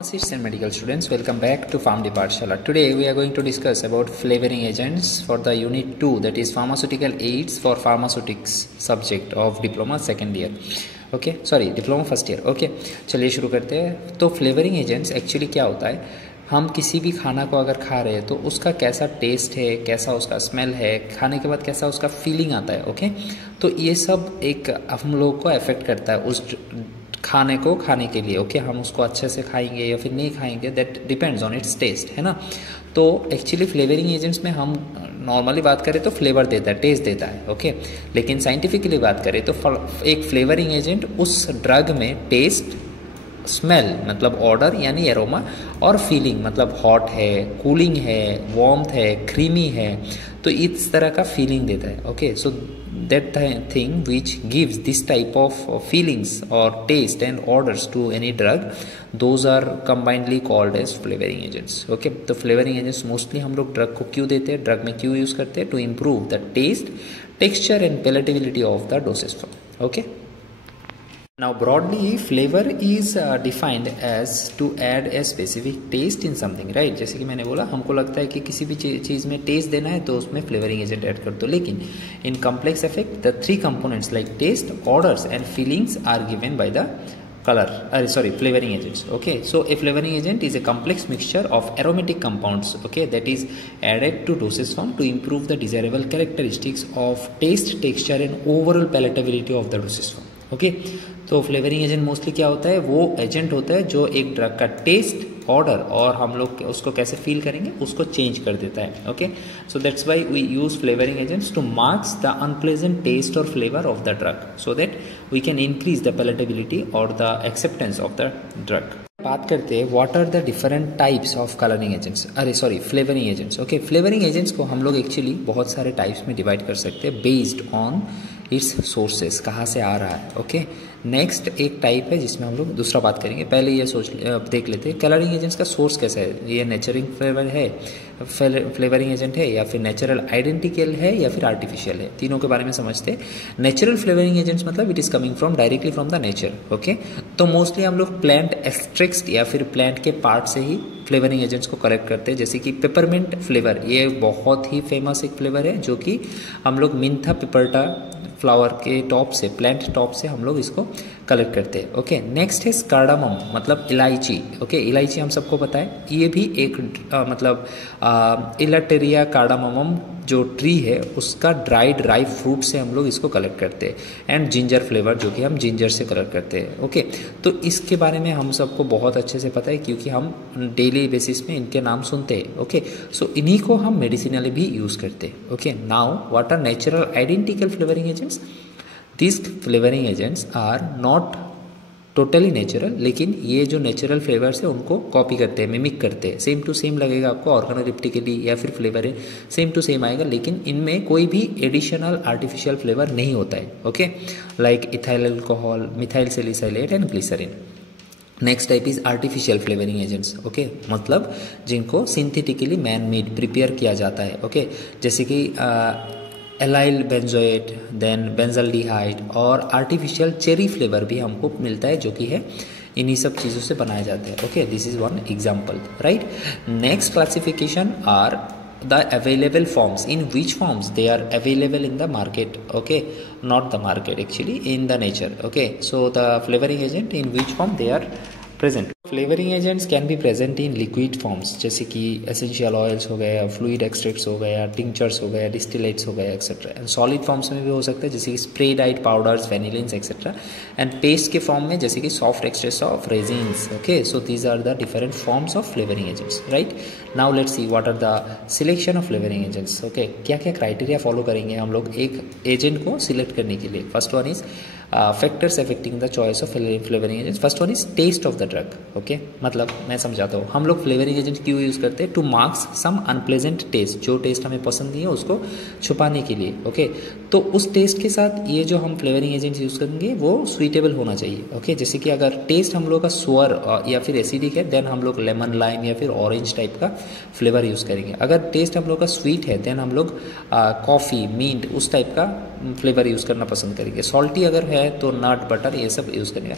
Pharmacists and medical students, welcome back to PharmD Pathshala. Today we are going to discuss about flavoring agents for the unit 2, that is pharmaceutical aids for pharmaceutics subject of diploma second year. Okay sorry diploma first year. Okay चलिए शुरू करते हैं. तो flavouring agents actually क्या होता है, हम किसी भी खाना को अगर खा रहे हैं तो उसका कैसा टेस्ट है, कैसा उसका स्मेल है, खाने के बाद कैसा उसका फीलिंग आता है. ओके तो ये सब एक हम लोग को अफेक्ट करता है उस खाने को खाने के लिए. ओके हम उसको अच्छे से खाएंगे या फिर नहीं खाएंगे, that depends on its taste, है ना. तो एक्चुअली फ्लेवरिंग एजेंट्स में हम नॉर्मली बात करें तो फ्लेवर देता है, टेस्ट देता है. ओके लेकिन साइंटिफिकली बात करें तो एक फ्लेवरिंग एजेंट उस ड्रग में टेस्ट, स्मेल मतलब ऑर्डर यानी एरोमा, और फीलिंग मतलब हॉट है, कूलिंग है, वार्मथ है, क्रीमी है, तो इस तरह का फीलिंग देता है. Okay so that thing which gives this type of feelings or taste and orders to any drug, those are combinedly called as flavoring agents. Okay तो flavoring agents mostly हम लोग ड्रग को क्यों देते हैं, ड्रग में क्यों यूज़ करते हैं, to improve the taste, texture and palatability of the dosage form. Okay now broadly flavor is defined as to add a specific taste in something, right. जैसे कि मैंने बोला हमको लगता है कि किसी भी चीज़ में टेस्ट देना है तो उसमें फ्लेवरिंग एजेंट ऐड कर दो. लेकिन in complex effect the three components like taste, odours and feelings are given by the flavoring agents. Okay so a flavoring agent is a complex mixture of aromatic compounds, okay, that is added to dosage form to improve the desirable characteristics of taste, texture and overall palatability of the dosage form. Okay तो flavouring agent mostly क्या होता है, वो agent होता है जो एक drug का टेस्ट, ऑर्डर और हम लोग उसको कैसे फील करेंगे उसको चेंज कर देता है. Okay so that's why we use flavouring agents to marks the unpleasant taste और flavour of the drug so that we can increase the palatability और the acceptance of the drug. बात करते हैं what are the different types of colouring agents, flavouring agents. Okay flavouring agents को हम लोग actually बहुत सारे टाइप्स में डिवाइड कर सकते हैं बेस्ड ऑन इट्स सोर्सेस, कहाँ से आ रहा है. ओके नेक्स्ट एक टाइप है जिसमें हम लोग दूसरा बात करेंगे. पहले ये देख लेते हैं कलरिंग एजेंट्स का सोर्स कैसा है, ये नेचुरल फ्लेवर है, फ्लेवरिंग एजेंट है, या फिर नेचुरल आइडेंटिकल है, या फिर आर्टिफिशियल है. तीनों के बारे में समझते हैं. नेचुरल फ्लेवरिंग एजेंट्स मतलब it is coming from directly from the nature. Okay तो मोस्टली हम लोग प्लांट एक्सट्रैक्ट्स या फिर प्लांट के पार्ट से ही फ्लेवरिंग एजेंट्स को कलेक्ट करते हैं. जैसे कि पेपरमिंट फ्लेवर, ये बहुत ही फेमस एक फ्लेवर है जो कि हम लोग मिंथा पिपर्टा फ्लावर के टॉप से, प्लांट टॉप से हम लोग इसको कलेक्ट करते हैं. ओके नेक्स्ट है कार्डामम मतलब इलायची. ओके इलायची हम सबको पता है, ये भी एक मतलब इलाटेरिया कार्डामम जो ट्री है उसका ड्राई फ्रूट से हम लोग इसको कलेक्ट करते हैं. एंड जिंजर फ्लेवर जो कि हम जिंजर से कलेक्ट करते हैं. ओके तो इसके बारे में हम सबको बहुत अच्छे से पता है क्योंकि हम डेली बेसिस में इनके नाम सुनते हैं. ओके सो इन्हीं को हम मेडिसिनली भी यूज़ करते हैं. Okay now what are natural identical flavouring agents. This flavouring agents are not totally natural, लेकिन ये जो नेचुरल फ्लेवर्स है उनको कॉपी करते हैं, मिमिक करते हैं. सेम टू सेम लगेगा आपको ऑर्गेनोलिप्टिकली या फिर फ्लेवर है सेम टू सेम आएगा, लेकिन इनमें कोई भी एडिशनल आर्टिफिशियल फ्लेवर नहीं होता है. Okay like ethyl alcohol, methyl salicylate and glycerine. Next type is artificial flavouring agents. Okay मतलब जिनको सिंथेटिकली मैन मेड प्रिपेयर किया जाता है. ओके जैसे कि एलाइल बेंजोएट, देन बेंजल्डिहाइड और आर्टिफिशियल चेरी फ्लेवर भी हमको मिलता है जो कि है इन्हीं सब चीज़ों से बनाए जाते हैं. Okay this is one example, right. Next classification are the available forms, in which forms they are available in the market. Okay not the market, actually in the nature. Okay so the flavoring agent in which form they are present. Flavouring agents can be present in liquid forms जैसे कि essential oils हो गया, fluid extracts हो गया, tinctures हो गया, distillates हो गया एक्सेट्रा. एंड सॉलिड फॉर्म्स में भी हो सकता है जैसे कि स्प्रे डाइट powders, vanillins etcetera. And paste के फॉर्म में जैसे कि soft extracts of resins. Okay so these are the different forms of flavouring agents, right. Now let's see what are the selection of flavouring agents. Okay क्या क्या criteria follow करेंगे हम लोग एक एजेंट को सिलेक्ट करने के लिए. First one is factors affecting the choice of flavouring agents. First one is taste of the drug. Okay मतलब मैं समझाता हूँ, हम लोग फ्लेवरिंग एजेंट क्यों यूज़ करते हैं, टू मार्क्स सम अनप्लेजेंट टेस्ट, जो टेस्ट हमें पसंद नहीं है उसको छुपाने के लिए. ओके तो उस टेस्ट के साथ ये जो हम फ्लेवरिंग एजेंट यूज़ करेंगे वो सुइटेबल होना चाहिए. ओके जैसे कि अगर टेस्ट हम लोग का सोअर या फिर एसिडिक है देन हम लोग लेमन, लाइम या फिर ऑरेंज टाइप का फ्लेवर यूज़ करेंगे. अगर टेस्ट हम लोग का स्वीट है देन हम लोग कॉफ़ी, मिंट उस टाइप का फ्लेवर यूज़ करना पसंद करेंगे. सॉल्टी अगर है तो नट, बटर ये सब यूज़ करेंगे.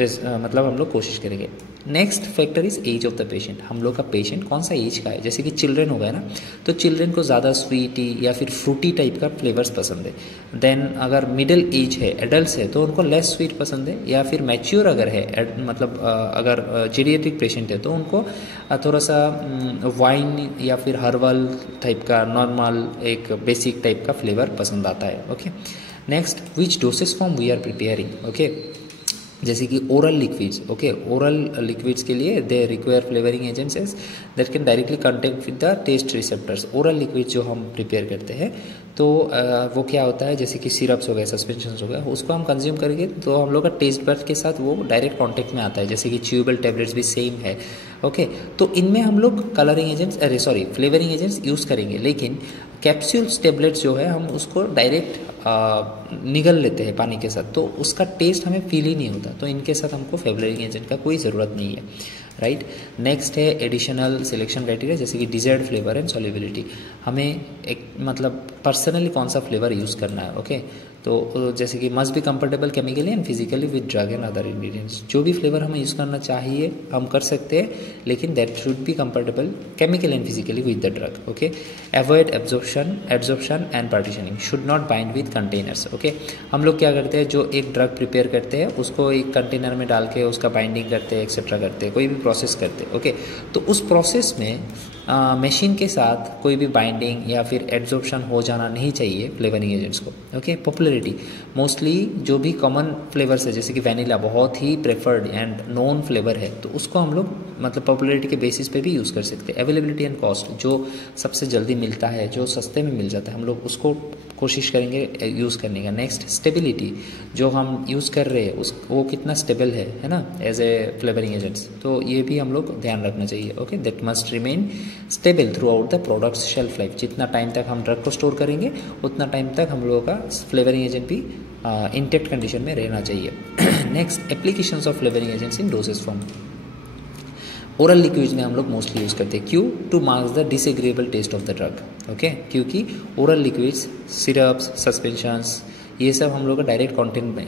मतलब हम लोग कोशिश करेंगे. Next factor is age of the patient, हम लोग का पेशेंट कौन सा एज का है। जैसे कि चिल्ड्रन हो गया ना, तो चिल्ड्रन को ज़्यादा स्वीटी या फिर फ्रूटी टाइप का फ्लेवर्स पसंद है। देन अगर मिडिल एज है, एडल्ट है, तो उनको लेस स्वीट पसंद है। या फिर मैच्योर अगर है, मतलब अगर जीरियाट्रिक पेशेंट है, तो उनको थोड़ा सा वाइन या फिर हर्बल टाइप का नॉर्मल एक बेसिक टाइप का फ्लेवर पसंद आता है। Okay, next which dosage form we are preparing. Okay, जैसे कि oral liquids, okay, oral liquids के लिए they require flavouring agents that can directly contact with the taste receptors. Oral liquid जो हम प्रिपेयर करते हैं तो वो क्या होता है, जैसे कि सिरप्स हो गए, सस्पेंशंस हो गए, उसको हम कंज्यूम करेंगे तो हम लोग का टेस्ट बड के साथ वो डायरेक्ट कॉन्टेक्ट में आता है। जैसे कि च्यूएबल टैबलेट्स भी सेम है। ओके, तो इनमें हम लोग colouring agents, flavouring agents use करेंगे, लेकिन कैप्सूल्स टैबलेट्स जो है हम उसको डायरेक्ट निगल लेते हैं पानी के साथ, तो उसका टेस्ट हमें फील ही नहीं होता। तो इनके साथ हमको फ्लेवरिंग एजेंट का कोई ज़रूरत नहीं है, राइट। नेक्स्ट है एडिशनल सिलेक्शन क्राइटेरिया, जैसे कि डिजायर्ड फ्लेवर एंड सॉल्युबिलिटी, हमें एक मतलब पर्सनली कौन सा फ्लेवर यूज़ करना है। ओके, तो जैसे कि must be comfortable chemically and physically with drug and other ingredients. जो भी फ्लेवर हमें यूज़ करना चाहिए हम कर सकते हैं, लेकिन that should be comfortable chemically and physically with the drug. Okay, avoid absorption and partitioning, should not bind with containers. Okay, हम लोग क्या करते हैं, जो एक ड्रग प्रिपेयर करते हैं उसको एक कंटेनर में डाल के उसका बाइंडिंग करते हैं, एक्सेट्रा करते हैं, कोई भी प्रोसेस करते हैं। ओके, तो उस प्रोसेस में मशीन के साथ कोई भी बाइंडिंग या फिर एब्जॉर्प्शन हो जाना नहीं चाहिए फ्लेवरिंग एजेंट्स को। ओके, पॉपुलैरिटी, मोस्टली जो भी कॉमन फ्लेवर्स है, जैसे कि वैनिला बहुत ही प्रेफर्ड एंड नोन फ्लेवर है, तो उसको हम लोग मतलब पॉपुलैरिटी के बेसिस पे भी यूज़ कर सकते हैं। अवेलेबिलिटी एंड कॉस्ट, जो सबसे जल्दी मिलता है, जो सस्ते में मिल जाता है, हम लोग उसको कोशिश करेंगे यूज़ करने का। नेक्स्ट स्टेबिलिटी, जो हम यूज़ कर रहे हैं उस वो कितना स्टेबल है ना, एज ए फ्लेवरिंग एजेंट्स, तो ये भी हम लोग ध्यान रखना चाहिए। Okay, that must remain stable through out the products shelf life, जितना टाइम तक हम ड्रग को स्टोर करेंगे उतना टाइम तक हम लोगों का फ्लेवरिंग एजेंट भी इंटेक्ट कंडीशन में रहना चाहिए। Next, applications of flavouring agents in dosage form. Oral liquids में हम लोग मोस्टली यूज़ करते हैं, क्यों, to marks the disagreeable taste of the drug. Okay, क्योंकि ओरल लिक्विड्स, सिरप्स, सस्पेंशंस, ये सब हम लोग का डायरेक्ट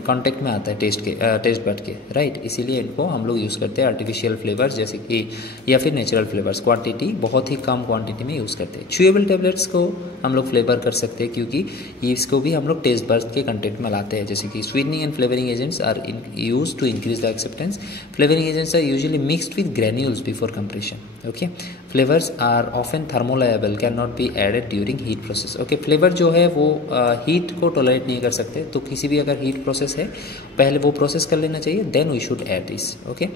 कॉन्टेक्ट में आता है टेस्ट बड के, राइट। इसीलिए इनको हम लोग यूज़ करते हैं आर्टिफिशियल फ्लेवर्स जैसे कि या फिर नेचुरल फ्लेवर्स, क्वांटिटी बहुत ही कम क्वांटिटी में यूज़ करते हैं। च्यूएबल टैबलेट्स को हम लोग फ्लेवर कर सकते हैं, क्योंकि इसको भी हम लोग टेस्ट बड के कंटेंट में लाते हैं। जैसे कि sweetening and flavouring agents are use to increase the acceptance. Flavouring agents are usually mixed with granules before compression. Okay, flavours are often thermolabile, can not be added during heat process. Okay, flavour जो है वो heat को tolerate नहीं कर सकते, तो किसी भी अगर हीट प्रोसेस है पहले वो प्रोसेस कर लेना चाहिए, then we should add this. Okay,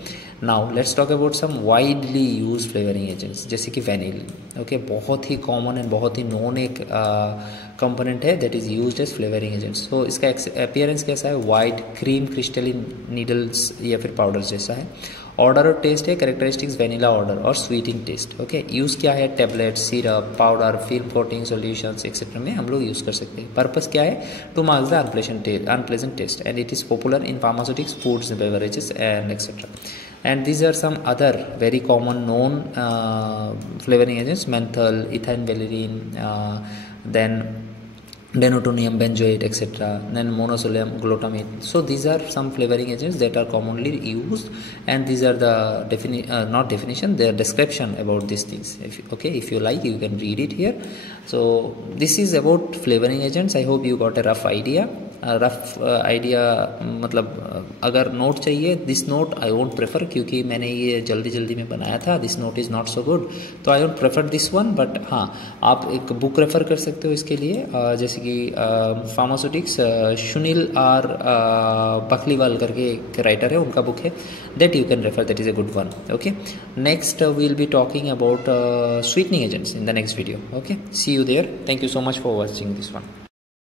now let's talk about some widely use flavouring agents, जैसे कि वैनिला। ओके, बहुत ही कॉमन एंड बहुत ही नोन एक कंपोनेंट है that is used as flavouring agents. तो इसका अपीयरेंस कैसा है, वाइट क्रीम क्रिस्टलिन नीडल्स या फिर पाउडर जैसा है। ऑर्डर और टेस्ट है, कैरेक्टरिस्टिक्स वैनिला ऑर्डर और स्वीटिंग टेस्ट। ओके, यूज़ क्या है, tablet, syrup, powder, film coating, solutions etcetera में हम लोग यूज़ कर सकते हैं। पर्पस क्या है, to marks the unpleasant taste and it is popular in pharmaceutics, foods, beverages and etcetera. And these are some other very common known flavoring agents: menthol, ethyl vanillin, then denatonium benzoate, etc., then monosodium glutamate. So these are some flavoring agents that are commonly used, and these are the not definition, they are description about these things. If you like, you can read it here. So this is about flavoring agents. I hope you got a rough idea. मतलब अगर note चाहिए, this note I won't prefer, क्योंकि मैंने ये जल्दी में बनाया था, this note is not so good, तो I won't prefer this one. But हाँ, आप एक बुक रेफर कर सकते हो इसके लिए, जैसे कि फार्मास्यूटिक्स, सुनील आर बकलीवाल करके एक राइटर है, उनका बुक है, that you can refer, that is a good one. Okay, next we'll be talking about sweetening agents in the next video. Okay, see you there. Thank you so much for watching this one.